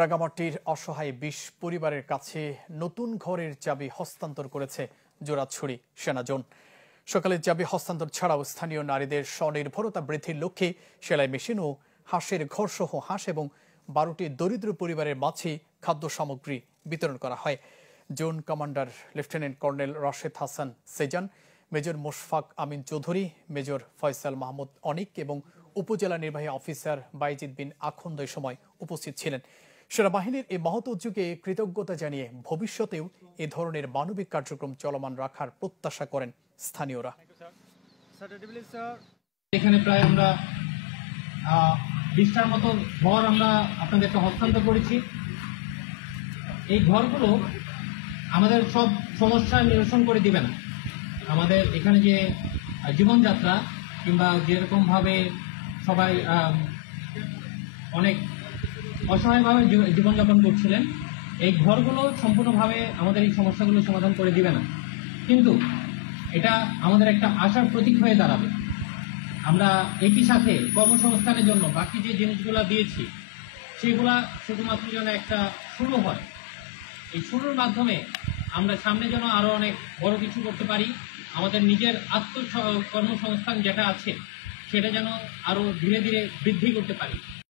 রাঙামাটির অসহায় ২০ পরিবারের কাছে নতুন ঘরের চাবি হস্তান্তর করেছে জোড়াছড়ি সেনাজোন। সকালে চাবি হস্তান্তর ছাড়াও স্থানীয় নারীদের স্বনির্ভরতা বৃদ্ধির লক্ষ্যে সেলাই মেশিন ও হাঁসের ঘরসহ হাঁস এবং ১২টি দরিদ্র পরিবারের মাঝে খাদ্য সামগ্রী বিতরণ করা হয়। Zone commander lieutenant colonel Rashed Hasan Sejan, major Moshfaq Amin Chowdhury, major Faisal Mahmud Anik এবং উপজেলা নির্বাহী অফিসার বাইজিদ বিন আখন্দ এ সময় উপস্থিত ছিলেন। সেনাবাহিনীর এই মহৎ উদ্যোগে কৃতজ্ঞতা জানিয়ে ভবিষ্যতেও এ ধরনের মানবিক কার্যক্রম চলমান রাখার প্রত্যাশা করেন স্থানীয়রা। এখানে প্রায় আমরা 20টার মতো ঘর আমরা আপনাদেরকে হস্তান্তর করেছি। এই ঘরগুলো আমাদের সব সমস্যা নিরসন করে দিবে না। আমাদের এখানে যে জীবনযাত্রা কিংবা যেরকমভাবে সবাই অনেক অসহায়ভাবে জীবনযাপন করছিলেন, এই ঘরগুলো সম্পূর্ণভাবে আমাদের এই সমস্যাগুলো সমাধান করে দিবে না, কিন্তু এটা আমাদের একটা আশার প্রতীক হয়ে দাঁড়াবে। আমরা একই সাথে কর্মসংস্থানের জন্য বাকি যে জিনিসগুলো দিয়েছি সেগুলা শুধুমাত্র যেন একটা শুরু হয়। এই শুরুর মাধ্যমে আমরা সামনে যেন আরো অনেক বড় কিছু করতে পারি। আমাদের নিজের কর্মসংস্থান যেটা আছে সেটা যেন আরো ধীরে ধীরে বৃদ্ধি করতে পারি।